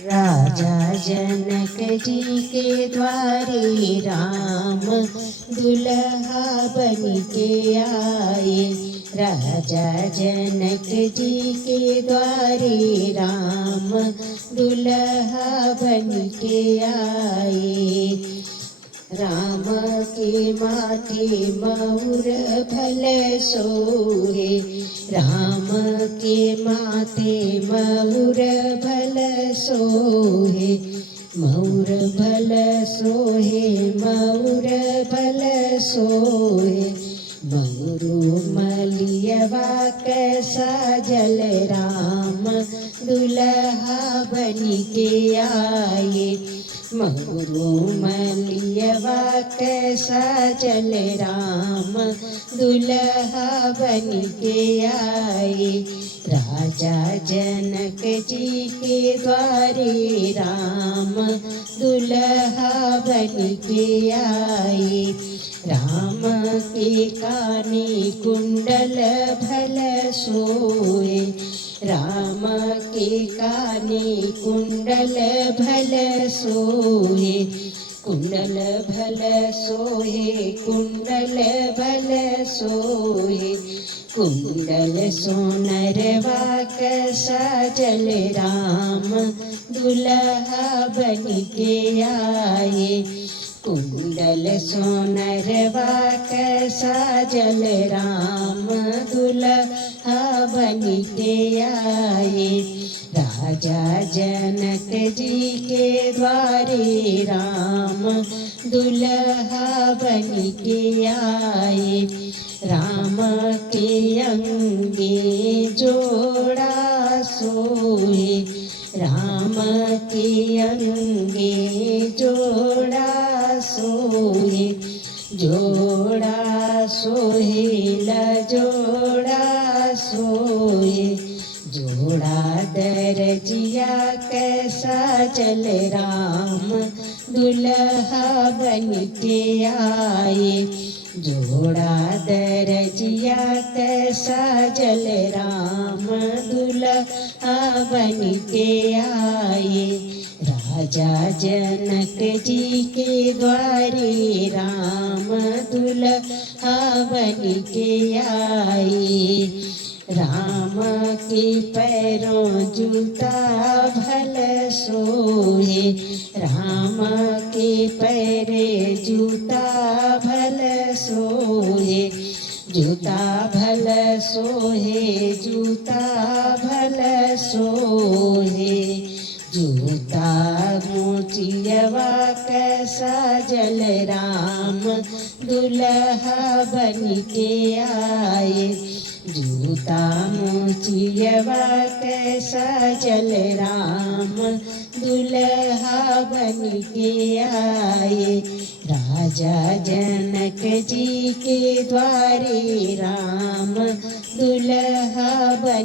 राजा जनक जी के द्वारे राम दुल्हा बन के आए। राजा जनक जी के द्वारे राम दुल्हा बन के आए। राम के माथे मयूर फल सोहे। राम के माथे मयूर फल सोहे। मयूर फल सोहे, मयूर फल सोहे। मयूरू मलियवा कैसा जल राम दुल्हा बन के आए। मयूरू मलियवा कैसा जल राम दुल्हा बन के आए। राजा जनक जी के द्वारे राम दुल्हा बन के आए। राम के काने कुंडल भल सोए। राम के काने कुंडल भल सोहे। कुंडल भल सोहे, कुंडल भल सोहे। कुंडल सोनरवा कैसा जल राम दुल्हा बन के आए। कुंडल सोनरवा कैसा जल राम दुल्हा बन के आए। राजा जनक जी के द्वारे राम दुल्हा बन के आए। राम के अंगे जोड़ा सोए। राम के अंगे जोड़ा सोए। जोड़ा सोहेला जोड़ा सोए। जोड़ा दरजिया कैसा जल राम दुल्हा बन के आए। जोड़ा दरजिया कैसा जल राम दुल्हा बन के आए। राजा जनक जी के द्वारे राम दुल्हा बन के आए। राम के पैरों जूता भल सोहे। राम के पैरे जूता भल सोहे। जूता भल सोहे, जूता भल सोहे। जूता मोचियवा कैसा जल राम दुल्हा बन के आए। जूता मोचियवा कैसा जल राम दुल्हा बन के आए। राजा जनक जी के द्वारे राम दुल्हा बन